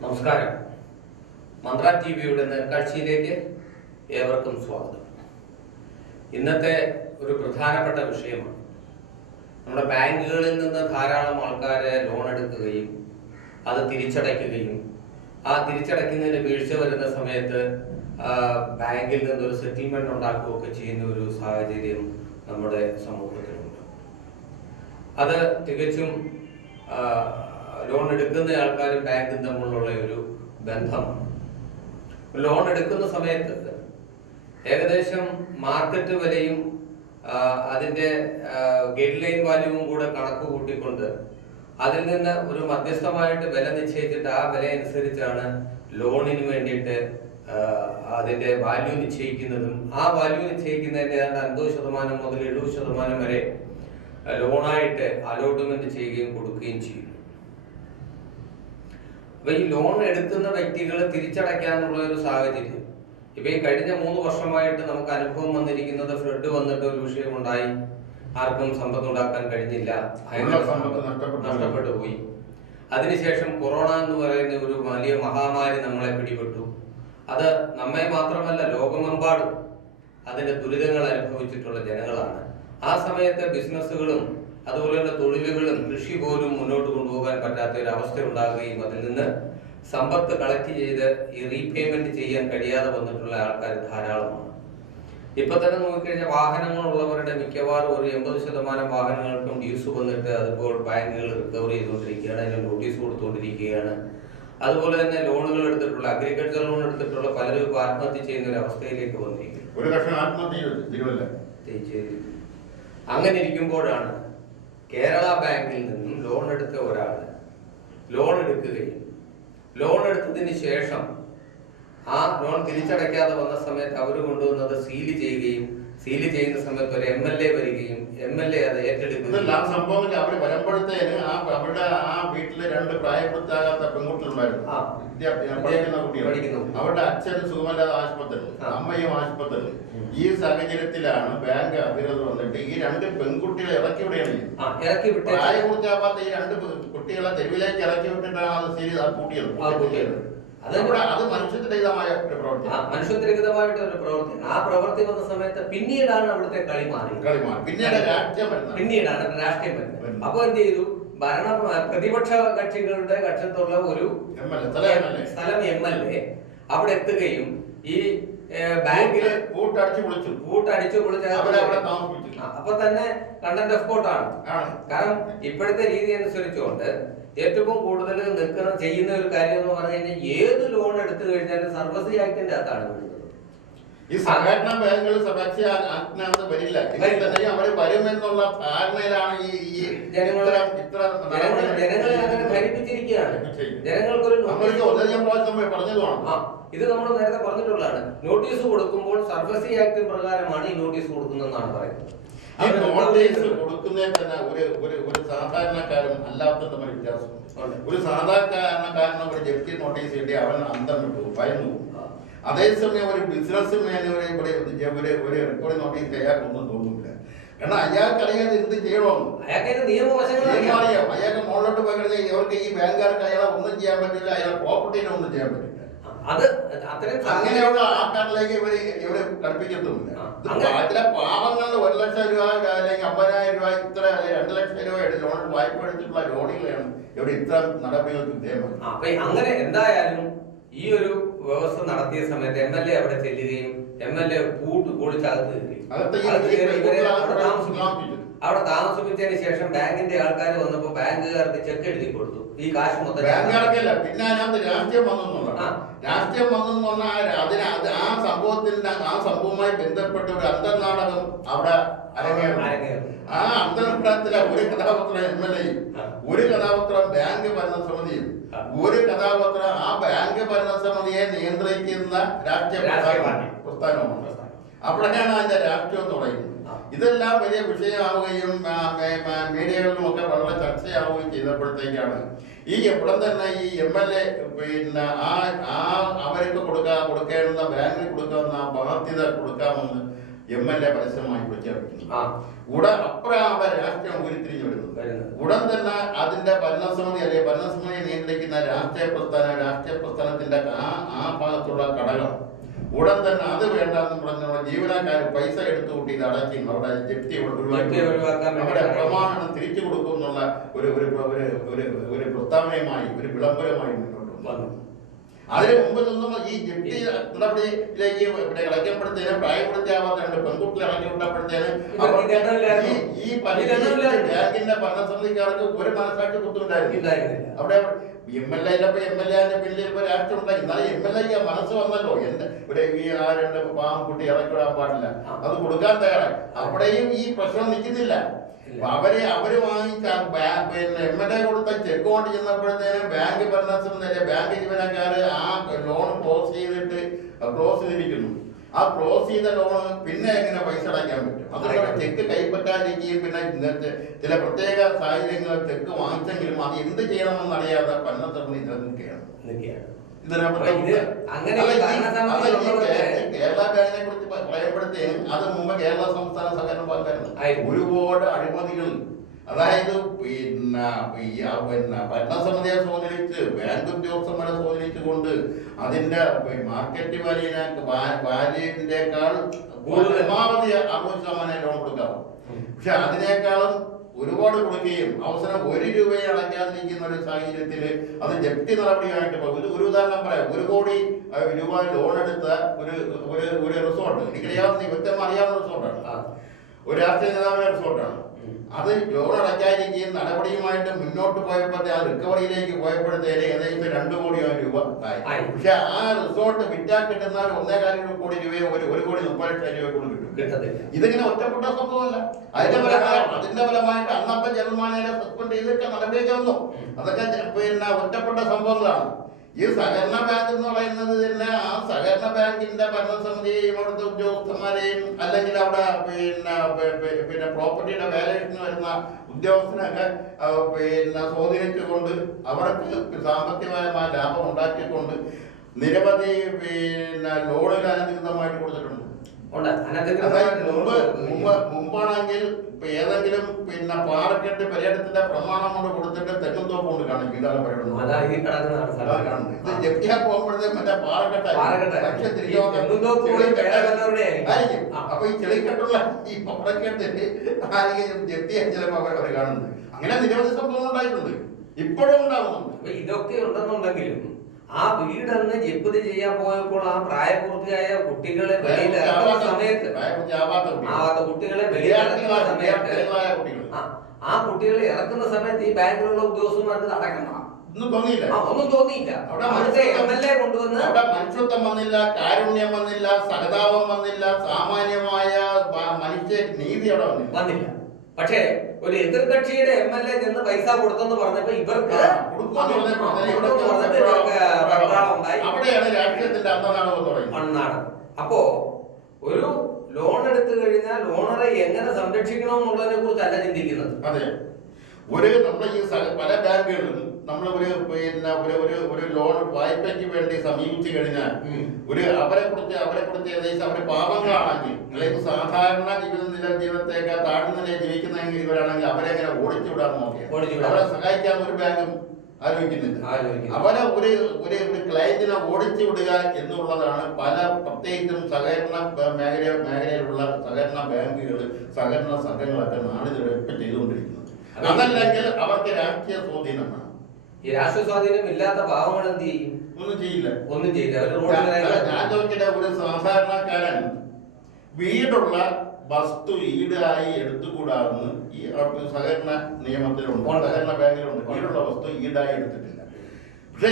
നമസ്കാരം. മന്ത്ര ടി വിയുടെ നേർക്കാഴ്ചയിലേക്ക് ഏവർക്കും സ്വാഗതം. ഇന്നത്തെ ഒരു പ്രധാനപ്പെട്ട വിഷയമാണ്. നമ്മുടെ ബാങ്കുകളിൽ നിന്ന് ധാരാളം ആൾക്കാരെ ലോൺ എടുക്കുകയും അത് തിരിച്ചടയ്ക്കുകയും ആ തിരിച്ചടയ്ക്കുന്നതിന് വീഴ്ച വരുന്ന സമയത്ത് ബാങ്കിൽ നിന്നൊരു സെറ്റിൽമെന്റ് ഉണ്ടാക്കുകയൊക്കെ ചെയ്യുന്ന ഒരു സാഹചര്യം നമ്മുടെ സമൂഹത്തിലുണ്ട്. അത് തികച്ചും ലോൺ എടുക്കുന്ന ആൾക്കാരും ബാങ്കും തമ്മിലുള്ള ഒരു ബന്ധമാണ്. ലോൺ എടുക്കുന്ന സമയത്ത് ഏകദേശം മാർക്കറ്റ് വിലയും അതിന്റെ ഗൈഡ് ലൈൻ വാല്യൂവും കൂടെ കണക്ക് കൂട്ടിക്കൊണ്ട് അതിൽ നിന്ന് ഒരു മധ്യസ്ഥമായിട്ട് വില നിശ്ചയിച്ചിട്ട് ആ വില അനുസരിച്ചാണ് ലോണിന് വേണ്ടിയിട്ട് അതിന്റെ വാല്യൂ നിശ്ചയിക്കുന്നതും ആ വാല്യൂ നിശ്ചയിക്കുന്നതിന്റെ 50% മുതൽ 70% വരെ ലോണായിട്ട് അലോട്ട്മെന്റ് ചെയ്യുകയും കൊടുക്കുകയും ചെയ്യുന്നു. അപ്പൊ ഈ ലോൺ എടുക്കുന്ന വ്യക്തികൾ തിരിച്ചടയ്ക്കാനുള്ള ഒരു സാഹചര്യം ഇപ്പൊ ഈ കഴിഞ്ഞ 3 വർഷമായിട്ട് നമുക്ക് അനുഭവം വന്നിരിക്കുന്നത് ഫ്ലഡ് വന്നിട്ട് ഒരു വിഷയമുണ്ടായി, ആർക്കും സമ്പത്തുണ്ടാക്കാൻ കഴിഞ്ഞില്ല, നഷ്ടപ്പെട്ടു പോയി. അതിനുശേഷം കൊറോണ എന്ന് പറയുന്ന ഒരു വലിയ മഹാമാരി നമ്മളെ പിടിപെട്ടു. അത് നമ്മെ മാത്രമല്ല ലോകമെമ്പാടും അതിന്റെ ദുരിതങ്ങൾ അനുഭവിച്ചിട്ടുള്ള ജനങ്ങളാണ്. ആ സമയത്ത് ബിസിനസ്സുകളും അതുപോലെ തന്നെ തൊഴിലുകളും കൃഷി പോലും മുന്നോട്ട് കൊണ്ടുപോകാൻ പറ്റാത്ത ഒരു അവസ്ഥ ഉണ്ടാകുകയും അതിൽ നിന്ന് സമ്പത്ത് കളക്ട് ചെയ്ത് ഈ റീപേയ്മെന്റ് ചെയ്യാൻ കഴിയാതെ വന്നിട്ടുള്ള ആൾക്കാർ ധാരാളമാണ്. ഇപ്പൊ തന്നെ നോക്കിക്കഴിഞ്ഞാൽ വാഹനങ്ങളുള്ളവരുടെ മിക്കവാറും ഒരു 80% വാഹനങ്ങൾക്കും ഡ്യൂസ് വന്നിട്ട് അതിപ്പോൾ ബാങ്കുകൾ റിക്കവർ ചെയ്തുകൊണ്ടിരിക്കുകയാണ്, അതിന് നോട്ടീസ് കൊടുത്തുകൊണ്ടിരിക്കുകയാണ്. അതുപോലെ തന്നെ ലോണുകൾ എടുത്തിട്ടുള്ള അഗ്രികൾച്ചർ ലോൺ എടുത്തിട്ടുള്ള പലരും ആത്മഹത്യ ചെയ്യുന്ന ഒരു അവസ്ഥയിലേക്ക് വന്നിരിക്കുന്നു. അങ്ങനെ ഇരിക്കുമ്പോഴാണ് കേരള ബാങ്കിൽ നിന്നും ലോൺ എടുത്ത ഒരാൾ ലോൺ എടുക്കുകയും ലോൺ എടുത്തതിന് ശേഷം ആ ലോൺ തിരിച്ചടയ്ക്കാതെ വന്ന സമയത്ത് അവർ കൊണ്ടുവന്നത് സീല് ചെയ്യുകയും സീല് ചെയ്യുന്ന സമയത്ത് ഒരു MLA വരികയും MLA അത് ഏറ്റെടുക്കുകയും അവര് വരുമ്പോഴത്തേന് അവരുടെ ആ വീട്ടില് 2 പ്രായപൂർത്തിയാകാത്ത പെൺകുട്ടികളുണ്ടായിരുന്നു. അവരുടെ അച്ഛൻ സുഖമല്ലാതെ ആശുപത്രിയിൽ, അമ്മയും ആശുപത്രിയിൽ. ഈ സാഹചര്യത്തിലാണ് ബാങ്ക് അധികൃതർ വന്നിട്ട് ഈ 2 പെൺകുട്ടികളെ ഇറക്കി വിടുകയാണ്. പ്രായപൂർത്തിയാകാത്ത ഈ 2 കുട്ടികളെ തെരുവിലേക്ക് ഇറക്കി വിട്ടിട്ടാണ് അത് കൂട്ടിയത്. അത് മനുഷ്യത്വരഹിതമായ ഒരു പ്രവൃത്തിയാണ്. മനുഷ്യത്വരഹിതമായിട്ട് ഒരു പ്രവൃത്തിയാണ്. ആ പ്രവൃത്തി വന്ന സമയത്ത് പിന്നീടാണ് അവിടുത്തെ കളി മാറി. പിന്നീടാണ് രാഷ്ട്രീയം വരുന്നത്. അപ്പൊ എന്ത് ചെയ്തു? പ്രതിപക്ഷ കക്ഷികളുടെ കക്ഷത്തുള്ള ഒരു സ്ഥലം MLA അവിടെ എത്തുകയും ഈ ബാങ്കില് കൂട്ടടിച്ചു പൊളിച്ച് അപ്പൊ തന്നെ കണ്ടന്റ് ഓഫ് കോർട്ടാണ്. കാരണം ഇപ്പോഴത്തെ രീതി അനുസരിച്ചുകൊണ്ട് ഏറ്റവും കൂടുതൽ ചെയ്യുന്ന ഒരു കാര്യം എന്ന് പറഞ്ഞു കഴിഞ്ഞാൽ ഏത് ലോൺ എടുത്തു കഴിഞ്ഞാലും സർവസി ആക്ടിന്റെ അകത്താണ് വരുന്നത്. ഈ സഹകരണ ബാങ്കുകൾ വരില്ല, അവര് വരുമെന്നുള്ള ധാരണയിലാണ് ഈ ജനങ്ങളെ അങ്ങനെ ധരിപ്പിച്ചിരിക്കുകയാണ്. ജനങ്ങൾക്കൊരു ഇത് നമ്മൾ നേരത്തെ പറഞ്ഞിട്ടുള്ളതാണ്. നോട്ടീസ് കൊടുക്കുമ്പോൾ സർവസി ആക്ട് പ്രകാരമാണ് ഈ നോട്ടീസ് കൊടുക്കുന്നതെന്നാണ് പറയുന്നത്. ഈ നോട്ടീസ് കൊടുക്കുന്നതിൽ തന്നെ ഒരു സാധാരണക്കാരൻ അല്ലാത്ത തമ്മിൽ വ്യത്യാസമുണ്ട്. ഒരു സാധാരണക്കാരന് ഒരു ജപ്തി നോട്ടീസ് കിട്ടി അവൻ അന്തം വിട്ടു, ഭയന്നു. അതേസമയം ഒരു ബിസിനസ് മാന് ഒരു റെക്കോർഡ് നോട്ടീസ് അയാൾക്കൊന്നും തോന്നുന്നില്ല. കാരണം അയാൾക്കറിയാൻ എന്ത് ചെയ്യണമെന്ന് അറിയാം. അയാൾക്ക് മുകളിലോട്ട് പോയി കഴിഞ്ഞാൽ ഇവർക്ക് ഈ ബാങ്കുകാർക്ക് അയാളെ ഒന്നും ചെയ്യാൻ പറ്റില്ല, അയാളെ പ്രോപ്പർട്ടീനെ ഒന്നും ചെയ്യാൻ പറ്റില്ല. അങ്ങനെയുള്ള ആൾക്കാരിലേക്ക് ഇവര് കടുപ്പിക്കത്തുമില്ല. ചില പാവങ്ങളുടെ 1 ലക്ഷം രൂപ അല്ലെങ്കിൽ 50,000 രൂപ ഇത്ര 2 ലക്ഷം രൂപയുടെ ലോൺ വായ്പ എടുത്തിട്ടുള്ള ലോണുകളാണ് ഇവിടെ ഇത്ര നടപടികൾക്ക് വിധേയമാണ്. അപ്പൊ അങ്ങനെ എന്തായാലും ഈ ഒരു വ്യവസ്ഥ നടത്തിയ സമയത്ത് MLA അവിടെ ചെല്ലുകയും MLA പൊളിച്ചകത്ത് അവിടെ താമസിപ്പിച്ചതിന് ശേഷം ബാങ്കിന്റെ ആൾക്കാർ വന്നപ്പോ ബാങ്കുകാർക്ക് ചെക്ക് എഴുതി കൊടുത്തു. ഈ കാശ് മൊത്തം ബാങ്കുകാർക്കല്ല, പിന്നെ അതിനകത്ത് രാഷ്ട്രീയം വന്നെന്നുള്ള ആ സംഭവവുമായി ബന്ധപ്പെട്ട ഒരു അന്തർനാടകം അവിടെ അരങ്ങേറും. ആ അന്തർനാടകത്തിലെ ഒരു കഥാപാത്രം MLA, ഒരു കഥാപാത്രം ബാങ്ക് ഭരണസമിതിയും, ഒരു കഥാപാത്രം ആ ബാങ്ക് ഭരണസമിതിയെ നിയന്ത്രിക്കുന്ന രാഷ്ട്രീയ പ്രസ്ഥാനമാണ്. അവിടെയാണ് അതിന്റെ രാഷ്ട്രീയം തുടങ്ങുന്നത്. ഇതെല്ലാം വലിയ വിഷയമാവുകയും മീഡിയകളിലും ഒക്കെ വളരെ ചർച്ചയാവുകയും ചെയ്തപ്പോഴത്തേക്കാണ് ഈ എപ്പോഴും തന്നെ ഈ MLA പിന്നെ അവർക്ക് കൊടുക്കേണ്ടുന്ന ബാങ്കിന് കൊടുക്കാവുന്ന ബാധ്യത കൊടുക്കാമെന്ന് MLA പരസ്യമായി പ്രഖ്യാപിക്കുന്നു. അപ്പുറം അവിടെ രാഷ്ട്രീയം ഉരുത്തിരിഞ്ഞു വരുന്നത്. ഉടൻ തന്നെ അതിന്റെ ഭരണസമിതി അല്ലെങ്കിൽ ഭരണസമിതിയെ നിയന്ത്രിക്കുന്ന രാഷ്ട്രീയ പ്രസ്ഥാനത്തിന്റെ ആ ഭാഗത്തുള്ള ഘടകം ഉടൻ തന്നെ അത് വേണ്ടെന്ന് പറഞ്ഞുള്ള ജീവനക്കാർ പൈസ എടുത്തു കൂട്ടി ഇത് അടയ്ക്കും, അവിടെ ജപ്തി അവിടെ പ്രമാണം തിരിച്ചു കൊടുക്കും എന്നുള്ള ഒരു പ്രസ്താവനയുമായി ഒരു വിളംബരമായി മുന്നോട്ട് വന്നു. അതിന് മുമ്പ് നിന്നും ഈ ജപ്തി നടപടിയിലേക്ക് കളയ്ക്കപ്പെടുത്തേനും പ്രായപൂർത്തിയാവാത്ത രണ്ട് പെൺകുട്ടികൾ ഇറക്കി വിട്ടപ്പെടുത്തേനും ഈ ബാങ്കിന്റെ ഭരണസമിതിക്കാർക്ക് ഒരു മനസ്സാക്ഷി കുത്തുണ്ടായിരുന്നു. അവിടെ MLA പിന്നിൽ രാഷ്ട്രീയം ഉണ്ടായി. എന്നാലും MLA മനസ്സ് വന്നല്ലോ, ഈ ആ രണ്ട് പാവംകുട്ടി ഇറക്കി വിടാൻ പാടില്ല, അത് കൊടുക്കാൻ തയ്യാറായി. അവിടെയും ഈ പ്രശ്നം നിൽക്കുന്നില്ല. അവര് വാങ്ങിച്ച MLA കൊടുത്ത ചെക്ക് കൊണ്ട് ചെന്നപ്പോഴത്തേനും ബാങ്ക് ഭരണസമിതി ബാങ്ക് ജീവനക്കാര് ആ ലോൺ ക്ലോസ് ചെയ്തിരിക്കുന്നു. ആ ക്ലോസ് ചെയ്ത ലോണ് പിന്നെ എങ്ങനെ പൈസ അടയ്ക്കാൻ പറ്റും? അതുകൊണ്ട് ചെക്ക് കൈപ്പറ്റാതിരിക്കുകയും പിന്നെ ചില പ്രത്യേക സാഹചര്യങ്ങളിൽ ചെക്ക് വാങ്ങിച്ചെങ്കിലും അത് എന്ത് ചെയ്യണമെന്ന് അറിയാതെ ഭരണസമിതി നിലനിൽക്കുകയാണ്. കേരള ബാങ്കിനെ കുറിച്ച് പറയുമ്പോഴത്തേനും അത് മുമ്പ് കേരള സംസ്ഥാന സഹകരണ ബാങ്കായിരുന്നു. ഒരുപാട് അഴിമതികൾ, അതായത് ഭരണസമിതിയെ സ്വാധീനിച്ച് ബാങ്ക് ഉദ്യോഗസ്ഥന്മാരെ സ്വാധീനിച്ചുകൊണ്ട് അതിന്റെ മാർക്കറ്റ് വാല്യൂവിനേക്കാൾ പരമാവധി 60% ലോൺ കൊടുക്കാറും. പക്ഷെ അതിനേക്കാളും ഒരുപാട് കൊടുക്കുകയും അവസരം 1 രൂപയെ അടയ്ക്കാതിരിക്കുന്ന ഒരു സാഹചര്യത്തിൽ അത് ജപ്തി നടപടിയായിട്ട് ഒരു ഉദാഹരണം പറയാം. 1 കോടി രൂപ ലോൺ എടുത്ത ഒരു റിസോർട്ട്, എനിക്കറിയാവുന്ന വ്യക്തം അറിയാവുന്ന റിസോർട്ടാണ്, ഒരു രാഷ്ട്രീയ നേതാവിന്റെ റിസോർട്ടാണ്. അത് ലോൺ അടയ്ക്കാതിരിക്കുകയും നടപടിയുമായിട്ട് മുന്നോട്ട് പോയപ്പോൾ ആ റിക്കവറിയിലേക്ക് പോയപ്പോഴത്തേന് ഏകദേശം 2 കോടി രൂപ ആയി. പക്ഷെ ആ റിസോർട്ട് വിറ്റാൽ കിട്ടുന്ന 1,4 കോടി രൂപയോ 1,30,00,000 രൂപ കൊണ്ട് കിട്ടും. ഇതിങ്ങനെ ഒറ്റപ്പെട്ട സംഭവമല്ല. അതിന്റെ ഫലമായിട്ട് അന്നത്തെ ജനറൽ മാനേജറെ സസ്പെൻഡ് ചെയ്തൊക്കെ നടപടിയൊക്കെ വന്നു. അതൊക്കെ ഒറ്റപ്പെട്ട സംഭവങ്ങളാണ്. ഈ സഹകരണ ബാങ്ക് എന്ന് പറയുന്നത് തന്നെ ആ സഹകരണ ബാങ്കിന്റെ ഭരണസമിതിയെയും അവിടുത്തെ ഉദ്യോഗസ്ഥന്മാരെയും അല്ലെങ്കിൽ അവിടെ പിന്നെ പ്രോപ്പർട്ടിയുടെ വാല്യൂഷന് വരുന്ന ഉദ്യോഗസ്ഥനൊക്കെ സ്വാധീനിച്ചുകൊണ്ട് അവർക്ക് സാമ്പത്തികമായ ലാഭം ഉണ്ടാക്കിക്കൊണ്ട് നിരവധി ലോണുകൾ അനധികൃതമായിട്ട് കൊടുത്തിട്ടുണ്ട്. മുമ്പാണെങ്കിൽ ഏതെങ്കിലും പാറക്കെട്ട് പര്യടനത്തിന്റെ പ്രമാണം കൊണ്ട് കൊടുത്തിട്ട് തെങ്ങുംതോപ്പ് കൊണ്ട് കാണിക്കും. ഇതാണ് പറയുന്നത്. ഇത് ജപ്തിയാ പോകുമ്പോഴത്തേക്ക് മറ്റേ പാറക്കെട്ടായിരിക്കും. അപ്പൊ ഈ ചെളിക്കെട്ടുള്ള ഈ പാറക്കെട്ടിട്ട് ആരെങ്കിലും ജപ്തിയാ ചിലപ്പോ അവർ കാണുന്നത്. അങ്ങനെ നിരവധി സംഭവം ഉണ്ടായിട്ടുണ്ട്, ഇപ്പോഴും ഉണ്ടാവുന്നുണ്ട്. ഇതൊക്കെ ഉണ്ടെന്നുണ്ടെങ്കിലും ആ വീടന്ന് ജപ്തി ചെയ്യാൻ പോയപ്പോൾ ആ പ്രായപൂർത്തിയായ കുട്ടികളെ വെളിയിലിറക്കുന്ന സമയത്ത് ആ കുട്ടികളെ ഇറക്കുന്ന സമയത്ത് ഈ ബാങ്കിലുള്ള ഉദ്യോഗസ്ഥന്മാർക്ക് അടക്കണം ഒന്നും തോന്നിയില്ല. അവിടുത്തെ MLA കൊണ്ടുവന്ന് അവിടെ മനുഷ്യത്വം വന്നില്ല, കാരുണ്യം വന്നില്ല, സഹതാപം വന്നില്ല, സാമാന്യമായ മനുഷ്യ നീതി അവിടെ വന്നില്ല. പക്ഷേ ഒരു എതിർകക്ഷിയുടെ MLA ചെന്ന് പൈസ കൊടുത്തെന്ന് പറഞ്ഞപ്പോ ഇവർക്ക് അവിടെയാണ് രാഷ്ട്രീയത്തിന്റെ മണ്ണാണ്. അപ്പോ ഒരു ലോൺ എടുത്തു കഴിഞ്ഞാൽ ലോണറെ എങ്ങനെ സംരക്ഷിക്കണം എന്നുള്ളതിനെ കുറിച്ചല്ല ചിന്തിക്കുന്നത്. അതെ, നമ്മുടെ ഈ പല ബാങ്കുകളിലും നമ്മൾ ഒരു ലോൺ വായ്പയ്ക്ക് വേണ്ടി സമീപിച്ചു കഴിഞ്ഞാൽ അവരെ കുറിച്ച് ഏകദേശം അവര് പാവങ്ങളാണെങ്കിൽ അല്ലെങ്കിൽ സാധാരണ ജീവിതത്തേക്കാൾ താഴ്ന്ന നിലയിൽ ജീവിക്കുന്ന ഇവരാണെങ്കിൽ അവരെ എങ്ങനെ ഓടിച്ചു വിടാൻ നോക്കിയാൽ അവരെ സഹായിക്കാൻ ഒരു ബാങ്കും ആലോചിക്കുന്നില്ല. അവരെ ഒരു ക്ലയന്റിനെ ഓടിച്ചു വിടുക എന്നുള്ളതാണ് പല പ്രത്യേകിച്ചും സഹകരണ മേഖലയിലുള്ള സഹകരണ ബാങ്കുകൾ സഹകരണ സംഘങ്ങളൊക്കെ നാളിതുവരെ ചെയ്തുകൊണ്ടിരിക്കുന്നത്. അതല്ലെങ്കിൽ അവർക്ക് രാഷ്ട്രീയ സ്വാധീനമാണ്. ഈ രാഷ്ട്രീയ സ്വാധീനം ഇല്ലാത്ത പാവങ്ങൾ എന്ത് ചെയ്യും? ഒന്നും ചെയ്യില്ല. ഞാൻ ചോദിക്കട്ടെ, ഒരു സാധാരണക്കാരൻ വീടുള്ള വസ്തു ഈടായി എടുത്തുകൂടാന്ന് ഈ സഹകരണ നിയമത്തിലുണ്ട്, സഹകരണ ബാങ്കിലുണ്ട്. വീടുള്ള വസ്തു ഈടായി എടുത്തിട്ടില്ല. പക്ഷെ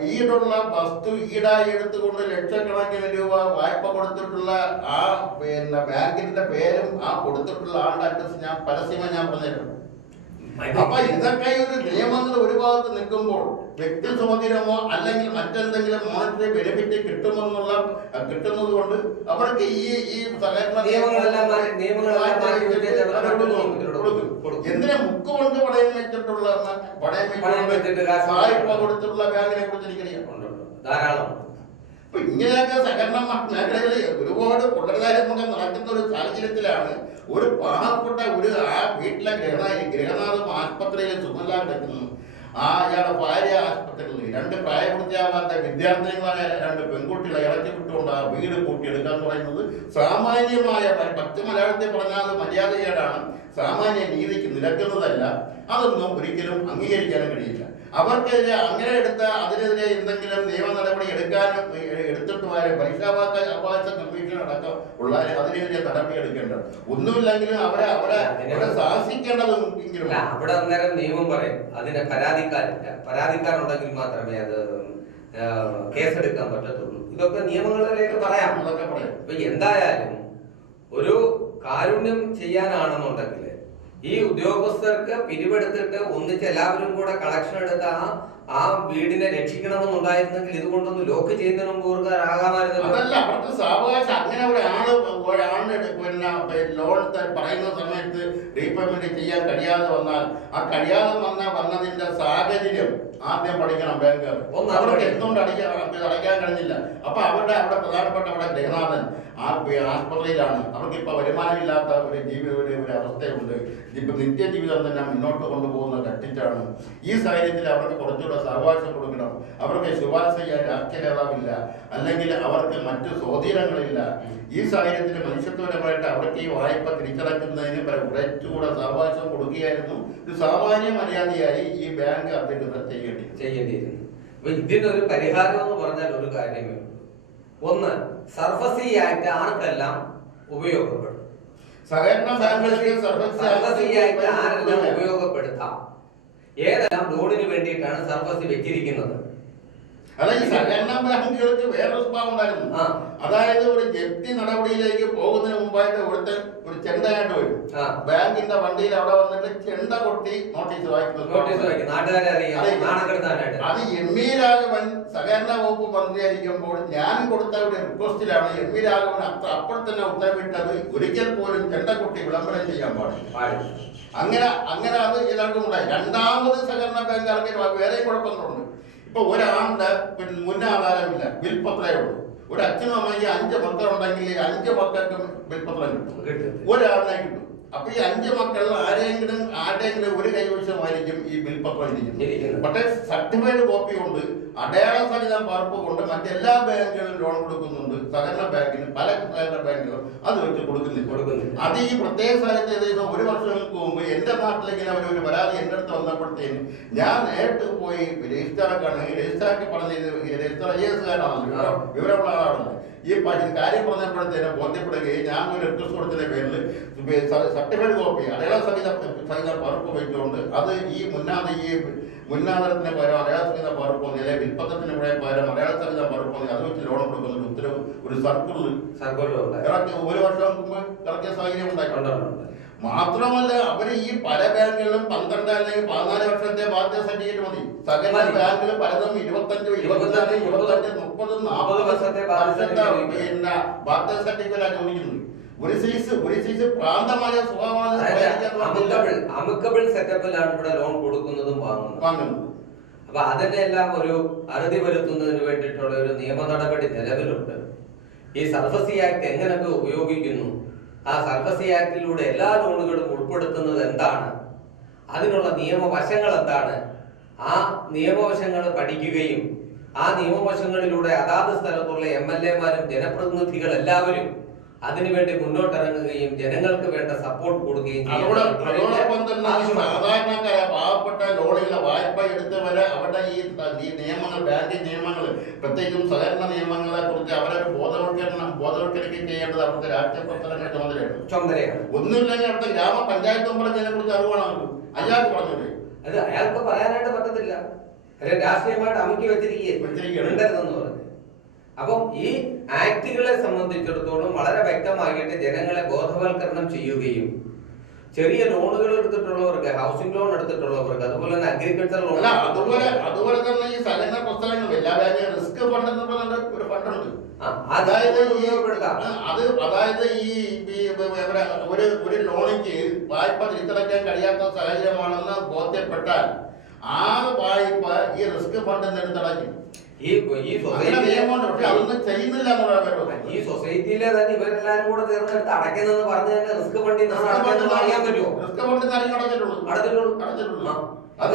വീടുള്ള വസ്തു ഈടായി എടുത്തുകൊണ്ട് ലക്ഷക്കണക്കിന് രൂപ വായ്പ കൊടുത്തിട്ടുള്ള ആ ബാങ്കിന്റെ പേരും ആ കൊടുത്തിട്ടുള്ള ആളുടെ അഡ്രസ് ഞാൻ പരസ്യമായി പറഞ്ഞിട്ടുണ്ട്. അപ്പൊ ഇതൊക്കെ ഒരു നിയമങ്ങൾ ഒരു ഭാഗത്ത് നിൽക്കുമ്പോൾ വ്യക്തി സ്വാധീനമോ അല്ലെങ്കിൽ മറ്റെന്തെങ്കിലും മോണിറ്ററി ബെനിഫിറ്റ് കിട്ടുന്നത് കൊണ്ട് അവർക്ക് ഈ സഹകരണ എന്തിനെ മുക്ക് കൊണ്ട് പടയം വെച്ചിട്ടുള്ള വായ്പ കൊടുത്തിട്ടുള്ള ബാങ്കിനെ കുറിച്ച് എനിക്കറിയാം ധാരാളം. അപ്പൊ ഇങ്ങനെയൊക്കെ സഹകരണ മേഖലകളിൽ ഒരുപാട് കൊള്ളരുതായ്മകൾ നടക്കുന്ന ഒരു സാഹചര്യത്തിലാണ് ഒരു പാവപ്പെട്ട ഒരു ആ വീട്ടിലെ ഗൃഹനാഥം ആശുപത്രിയിൽ സുഖമില്ലാതെ കിടക്കുന്നു. അയാളുടെ ഭാര്യ ആശുപത്രിയിൽ 2 പ്രായപൂർത്തിയാവാത്ത വിദ്യാർത്ഥിനികളായ 2 പെൺകുട്ടികളെ ഇറക്കി വിട്ടുകൊണ്ട് ആ വീട് കൂട്ടിയെടുക്കുക എന്ന് പറയുന്നത് സാമാന്യമായ പച്ച മലയാളത്തിൽ പറഞ്ഞാൽ മര്യാദകേടാണ്, സാമാന്യ നീതിക്ക് നിരക്കുന്നതല്ല. അതൊന്നും ഒരിക്കലും അംഗീകരിക്കാനും കഴിയില്ല. അവർക്കെതിരെ അങ്ങനെ അതിനെതിരെ എന്തെങ്കിലും നിയമ നടപടി എടുത്തിട്ട് പരീക്ഷാവകാശ കമ്മീഷൻ അടക്കം ഉള്ള അതിനെതിരെ നടപടി എടുക്കേണ്ടത്. ഒന്നുമില്ലെങ്കിലും അവരെ ശാസിക്കേണ്ടതും അവിടെ അന്നേരം നിയമം പറയും അതിന് പരാതിക്കാരുണ്ടെങ്കിൽ മാത്രമേ അത് കേസെടുക്കാൻ പറ്റത്തുള്ളൂ. ഇതൊക്കെ നിയമങ്ങളിലേക്ക് പറയാം. ഇപ്പൊ എന്തായാലും ഒരു കാരുണ്യം ചെയ്യാനാണെന്നുണ്ടെങ്കിൽ ഈ ഉദ്യോഗസ്ഥർക്ക് പിരിവെടുത്തിട്ട് ഒന്നിച്ച് എല്ലാവരും കൂടെ കളക്ഷൻ എടുത്ത് ആ വീടിനെ രക്ഷിക്കണമെന്നുണ്ടായിരുന്നെങ്കിൽ ഇതുകൊണ്ടൊന്ന് ലോക്ക് ചെയ്യുന്നതിന് മുമ്പ് അതല്ല അവർക്ക് സാവകാശം. അങ്ങനെ ഒരാളിന് പിന്നെ ലോൺ പറയുന്ന സമയത്ത് റീപേയ്മെന്റ് ചെയ്യാൻ കഴിയാതെ വന്നാൽ ആ കഴിയാതെ വന്നതിന്റെ സാഹചര്യം ആദ്യം പഠിക്കണം ബാങ്കുകാർ. അവർക്ക് എന്തുകൊണ്ട് അടയ്ക്കാൻ കഴിഞ്ഞില്ല. അപ്പൊ അവിടെ പ്രധാനപ്പെട്ട ഗൃഹനാഥൻ ആശുപത്രിയിലാണ്. അവർക്കിപ്പോ വരുമാനമില്ലാത്ത ഒരു അവസ്ഥയുണ്ട്. ഇപ്പൊ നിത്യജീവിതം തന്നെ മുന്നോട്ട് കൊണ്ടുപോകുന്ന ഘട്ടിച്ചാണ്. ഈ സാഹചര്യത്തിൽ അവർക്ക് കുറച്ചുകൂടെ സാവകാശം കൊടുക്കണം. അവർക്ക് ശുപാർശ ചെയ്യാൻ രാഷ്ട്രീയ നേതാവില്ല, അല്ലെങ്കിൽ അവർക്ക് മറ്റു സ്വാധീനങ്ങളില്ല. ഈ സാഹചര്യത്തിൽ മനുഷ്യത്വപരമായിട്ട് അവർക്ക് ഈ വായ്പ തിരിച്ചടക്കുന്നതിന് കുറച്ചുകൂടെ സാവകാശം കൊടുക്കുകയായിരുന്നു ഒരു സാമാന്യ മര്യാദയായി ഈ ബാങ്ക് അധികൃതർ ചെയ്യേണ്ടിയിരുന്നു. അപ്പൊ ഇതിനൊരു പരിഹാരം എന്ന് പറഞ്ഞാൽ ഒരു കാര്യമേ ഉള്ളൂ. ഒന്ന്, സർഫസി ആക്ട് ആർക്കെല്ലാം ഉപയോഗപ്പെടും, സർഫസി ആക്ട് ആരെല്ലാം ഉപയോഗപ്പെടുത്താം, ഏതെല്ലാം ലോണിന് വേണ്ടിയിട്ടാണ് സർഫസി വെച്ചിരിക്കുന്നത്. അതായത് ഈ സഹകരണ ബാങ്കുകൾക്ക് വേറൊരു സ്വഭാവം ഉണ്ടായിരുന്നു. അതായത് ഒരു ജപ്തി നടപടിയിലേക്ക് പോകുന്നതിന് മുമ്പായിട്ട് ഇവിടുത്തെ ഒരു ചെണ്ടയായിട്ട് വരും. ബാങ്കിന്റെ വണ്ടിയിൽ അവിടെ വന്നിട്ട് ചെണ്ട കൊട്ടി നോട്ടീസ് വായിക്കുന്നു. അത് എം.വി. രാഘവൻ സഹകരണ വകുപ്പ് മന്ത്രിയായിരിക്കുമ്പോൾ ഞാൻ കൊടുത്ത ഒരു റിക്വസ്റ്റിലാണ് എം.വി. രാഘവൻ അപ്പോൾ തന്നെ ഉത്തരവിട്ടത് ഒരിക്കൽ പോലും ചെണ്ട കൊട്ടി വിളംബരം ചെയ്യാൻ പാടില്ല. അങ്ങനെ അത് എല്ലാവർക്കും ഉണ്ടായി. രണ്ടാമത് സഹകരണ ബാങ്കുകാർക്ക് വേറെ കുഴപ്പങ്ങളുണ്ട്. ഇപ്പൊ ഒരാളുടെ മുന്നാധാരമില്ല, വിൽപത്രമേ ഉള്ളൂ. ഒരു അച്ഛനും അമ്മയ്ക്ക് 5 മക്കളുണ്ടെങ്കിൽ 5 മക്കൾക്കും വിൽപത്രം കിട്ടും, ഒരാളിനെ കിട്ടും. അപ്പൊ ഈ 5 മക്കളിൽ ആരുടെയെങ്കിലും ഒരു കൈവശമായിരിക്കും ഈ ബിൽപത്രം ഇരിക്കുന്നത്. പക്ഷേ സർട്ടിഫൈഡ് കോപ്പി കൊണ്ട് അടയാള സഹിതം പകർപ്പ് കൊണ്ട് മറ്റെല്ലാ ബാങ്കുകളും ലോൺ കൊടുക്കുന്നുണ്ട്. സഹകരണ ബാങ്കിന് പല സഹകരണ ബാങ്കുകളും അത് വെച്ച് കൊടുക്കുന്നില്ല. അത് ഈ പ്രത്യേക സ്ഥലത്ത് ഏകദേശം 1 വർഷങ്ങൾക്ക് മുമ്പ് എന്റെ നാട്ടിൽ ഇങ്ങനെ ഒരു പരാതി എന്റെ അടുത്ത് വന്നപ്പോഴത്തേന് ഞാൻ നേരിട്ട് പോയി രജിസ്ട്രാർക്ക് പറഞ്ഞത് രജിസ്ട്രാർ IAS-കാരാണല്ലോ, വിവരമുള്ള ആളാണല്ലോ. ഈ കാര്യം പറഞ്ഞപ്പോഴത്തേനെ ബോധ്യപ്പെടുകയും ഞാൻ ഒരു റിക്വസ്റ്റ് കൊടുത്തതിന്റെ പേരിൽ സർട്ടിഫൈഡ് കോപ്പി അടയാള സഹിത പകർപ്പ് വെച്ചുകൊണ്ട് അത് ഈ മുന്നാധാരത്തിന് പകരം അടയാള സഹിത പകർപ്പ് അല്ലെങ്കിൽ വിൽപ്പത്രത്തിന് പകരം അടയാള സഹിത പകർപ്പ് അത് വെച്ച് ലോൺ കൊടുക്കുന്ന ഉത്തരവ് ഒരു സർക്കിളിൽ ഇറക്കി 1 വർഷം മുമ്പ് ഇറക്കിയ സാഹചര്യം ഉണ്ടായിട്ടുണ്ട്. മാത്രമല്ല അവര് ഈ പല ബാങ്കുകളിലും 12 അല്ലെങ്കിൽ 14 വർഷത്തെ ബാധ്യത സർട്ടിഫിക്കറ്റ് മതി. സകല ബാങ്കുകൾ പലതും 25, 24, 25, 30, 40 വർഷത്തെ പിന്നെ ബാധ്യത സർട്ടിഫിക്കറ്റ് ചോദിക്കുന്നത്. ഒരു സൈസ് പ്രാന്തമായ സ്വഭാവമാണ്. അമിക്കബിൾ സെറ്റപ്പിലാണ് ഇവിടെ ലോൺ കൊടുക്കുന്നതും വാങ്ങുന്നത്. അപ്പൊ അതിനെല്ലാം ഒരു അറുതി വരുത്തുന്നതിന് വേണ്ടിയിട്ടുള്ള ഒരു നിയമ നടപടി നിലവിലുണ്ട്. ഈ സർഫസി ആക്ട് എങ്ങനെയൊക്കെ ഉപയോഗിക്കുന്നു, ആ സർഫസി ആക്ടിലൂടെ എല്ലാ ലോണുകളും ഉൾപ്പെടുത്തുന്നത് എന്താണ്, അതിനുള്ള നിയമവശങ്ങൾ എന്താണ്, ആ നിയമവശങ്ങൾ പഠിക്കുകയും ആ നിയമവശങ്ങളിലൂടെ അതാത് സ്ഥലത്തുള്ള MLA-മാരും ജനപ്രതിനിധികൾ എല്ലാവരും അതിനുവേണ്ടി മുന്നോട്ടിറങ്ങുകയും ജനങ്ങൾക്ക് വേണ്ട സപ്പോർട്ട് കൊടുക്കുകയും അതോടൊപ്പം തന്നെ സാധാരണക്കാരെ പാവപ്പെട്ട ലോണുകളെ വായ്പ എടുത്തവരെ അവരുടെ ഈ നിയമങ്ങൾ, ബാങ്കിങ് നിയമങ്ങൾ, പ്രത്യേകിച്ചും സഹകരണ നിയമങ്ങളെ കുറിച്ച് അവരെ ബോധവൽക്കരിക്കുകയും ചെയ്യേണ്ടത് അവിടുത്തെ രാഷ്ട്രീയ പ്രവർത്തനങ്ങളുടെ ചുമതലയാണ്. ഒന്നുമില്ലെങ്കിൽ അവിടുത്തെ ഗ്രാമപഞ്ചായത്ത് മെമ്പറിനെ കുറിച്ച് അറിവാണല്ലോ, അയാൾക്ക് പറഞ്ഞൂടെ? അത് അയാൾക്ക് പറയാനായിട്ട് പറ്റത്തില്ല, രാഷ്ട്രീയമായിട്ട് അമുക്കി വെച്ചിരിക്കുകയെന്ന് പറഞ്ഞു. അപ്പം ഈ ആക്ടുകളെ സംബന്ധിച്ചിടത്തോളം വളരെ വ്യക്തമായിട്ട് ജനങ്ങളെ ബോധവൽക്കരണം ചെയ്യുകയും ചെറിയ ലോണുകൾ എടുത്തിട്ടുള്ളവർക്ക്, ഹൗസിംഗ് ലോൺ എടുത്തിട്ടുള്ളവർക്ക്, അതുപോലെ തന്നെ അഗ്രികൾച്ചർ ലോൺ, അതുപോലെ തന്നെ ഈ സഹകരണ പ്രസ്ഥാനങ്ങൾ എല്ലാ ബാങ്കും റിസ്ക് ഫണ്ട് എന്ന് പറഞ്ഞ ഒരു ഫണ്ടുണ്ട്. അതായത് ഈ ഒരു ലോണിക്ക് വായ്പ തിരിച്ചടയ്ക്കാൻ കഴിയാത്ത സാഹചര്യമാണെന്ന് ബോധ്യപ്പെട്ടാൽ ആ വായ്പ ഈ റിസ്ക് ഫണ്ട് എടുത്തടയ്ക്കും. ഈ അങ്ങനെ നിയമമുണ്ട്, പക്ഷെ അതൊന്നും ചെയ്യുന്നില്ല എന്നുള്ള പേര്. ഈ സൊസൈറ്റിയിലെ തന്നെ ഇവരെല്ലാരും കൂടെ ചേർന്നെടുത്ത് അടയ്ക്കുന്നതെന്ന് പറഞ്ഞു തന്നെ റിസ്ക് ഫണ്ടിൽ നമ്മൾ അടയ്ക്കുന്നത് അറിയാൻ പറ്റുമോ? റിസ്ക് ഫണ്ടിൽ നിന്ന് അടച്ചിട്ടുള്ളൂ. അത്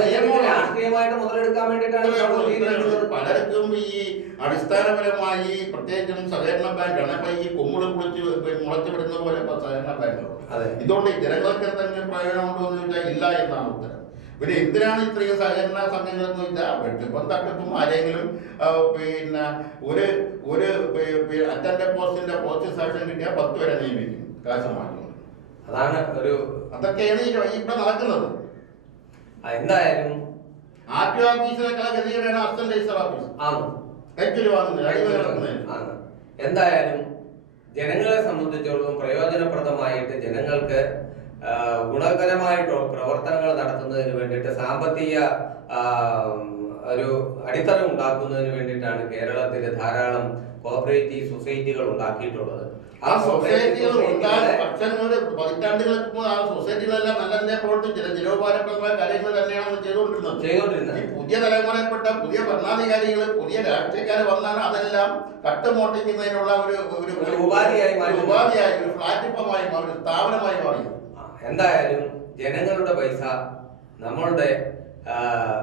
രാഷ്ട്രീയമായിട്ട് മുതലെടുക്കാൻ വേണ്ടിയിട്ടാണ് പലർക്കും ഈ അടിസ്ഥാനപരമായി പ്രത്യേകിച്ചും സഹകരണ ബാങ്കാണ്. അപ്പൊ ഈ കൊമ്മുള് മുളച്ചു വിടുന്ന പോലെ സഹകരണ ബാങ്കുകൾ. ഇതുകൊണ്ട് ജനങ്ങൾക്ക് എന്തെങ്കിലും പ്രയോജനമുണ്ടോ എന്ന് ചോദിച്ചാൽ ഇല്ല എന്നാണ് ഉത്തരം. പിന്നെ എന്തിനാണ് ഇത്രയും സഹകരണ സംഘങ്ങൾ എന്ന് വെച്ചാൽ വെട്ടിപ്പം തട്ടിപ്പും ആരെങ്കിലും പിന്നെ ഒരു അറ്റൻഡർ പോസ്റ്റിന്റെ പോസ്റ്റ് സെലക്ഷൻ കിട്ടിയാൽ 10 വരെ നിയമിക്കും, കാശ് മാറ്റും. അതാണ് അതൊക്കെയാണ് ഇവിടെ നടക്കുന്നത്. എന്തായാലും ആർടിഒ ഓഫീസിനേക്കാൾ ഗതികേടാണ് അസിസ്റ്റന്റ് രജിസ്റ്റർ ഓഫീസ്. എന്തായാലും ജനങ്ങളെ സംബന്ധിച്ചിടത്തോളം പ്രയോജനപ്രദമായിട്ട് ജനങ്ങൾക്ക് ഗുണകരമായിട്ട് പ്രവർത്തനങ്ങൾ നടത്തുന്നതിന് വേണ്ടിയിട്ട് സാമ്പത്തിക ഒരു അടിത്തറ ഉണ്ടാക്കുന്നതിന് വേണ്ടിയിട്ടാണ് കേരളത്തിൽ ധാരാളം കോഓപ്പറേറ്റീവ് സൊസൈറ്റികൾ ഉണ്ടാക്കിയിട്ടുള്ളത്. ആ സൊസൈറ്റികൾ പതിറ്റാണ്ടുകൾക്ക് ആ സൊസൈറ്റികളെല്ലാം നല്ല പ്രവർത്തിച്ചില്ല, ജനോപകാരപ്രദമായ കാര്യങ്ങൾ തന്നെയാണ് ചെയ്തുകൊണ്ടിരുന്നത്. ഈ പുതിയ തലമുറയിൽപ്പെട്ട പുതിയ ഭരണാധികാരികൾ, പുതിയ രാഷ്ട്രീയക്കാർ വന്നാണ് അതെല്ലാം കട്ടുമോട്ടിക്കുന്നതിനുള്ള ഒരു ഉപാധിയായി, ഒരു പ്ലാറ്റ്ഫോമായി മാറി, ഒരു സ്ഥാപനമായി മാറി. എന്തായാലും ജനങ്ങളുടെ പൈസ നമ്മളുടെ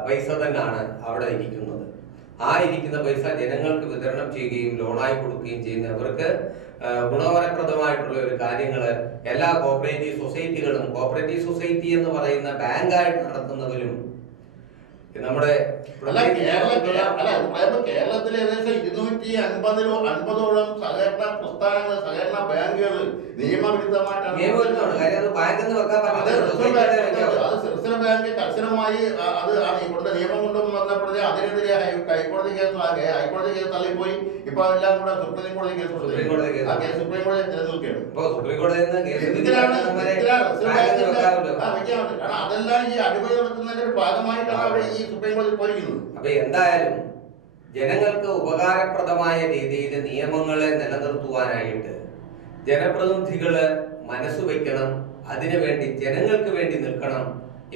പൈസ തന്നെയാണ് അവിടെ ഇരിക്കുന്നത്. ആ ഇരിക്കുന്ന പൈസ ജനങ്ങൾക്ക് വിതരണം ചെയ്യുകയും ലോണായി കൊടുക്കുകയും ചെയ്യുന്നവർക്ക് ഗുണപരപ്രദമായിട്ടുള്ള ഒരു കാര്യങ്ങള് എല്ലാ കോഓപ്പറേറ്റീവ് സൊസൈറ്റി എന്ന് പറയുന്ന ബാങ്കായിട്ട് നടത്തുന്നവരും നമ്മുടെ കേരളത്തിലെ ഏകദേശം 250ഓളം സഹകരണ പ്രസ്ഥാനങ്ങൾ, സഹകരണ ബാങ്കുകൾ നിയമവിരുദ്ധമായിട്ടാണ്. റിസർവ് ബാങ്ക് കർശനമായി അത് കൊണ്ട് നിയമം കൊണ്ടുവന്ന് വന്നപ്പോഴേ അതിനെതിരെ ഹൈക്കോടതി കേസ് തള്ളിപ്പോയി. ഇപ്പൊ അതെല്ലാം കൂടെ സുപ്രീം കോടതി കേസ് സുപ്രീം കോടതി നിലനിൽക്കുകയാണ്. കാരണം അതെല്ലാം ഈ അഴിമതി നടത്തുന്നതിന്റെ ഒരു ഭാഗമായിട്ടാണ് അവിടെ ഈ സുപ്രീം കോടതി പോയിരിക്കുന്നത്. അപ്പൊ എന്തായാലും ജനങ്ങൾക്ക് ഉപകാരപ്രദമായ രീതിയിൽ നിയമങ്ങളെ നിലനിർത്തുവാനായിട്ട് ജനപ്രതിനിധികള് മനസ്സ് വയ്ക്കണം, അതിനുവേണ്ടി ജനങ്ങൾക്ക് വേണ്ടി നിൽക്കണം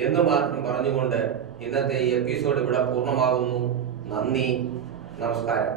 എന്ന് മാത്രം പറഞ്ഞുകൊണ്ട് ഇന്നത്തെ ഈ എപ്പിസോഡ് ഇവിടെ പൂർണ്ണമാകുന്നു. നന്ദി, നമസ്കാരം.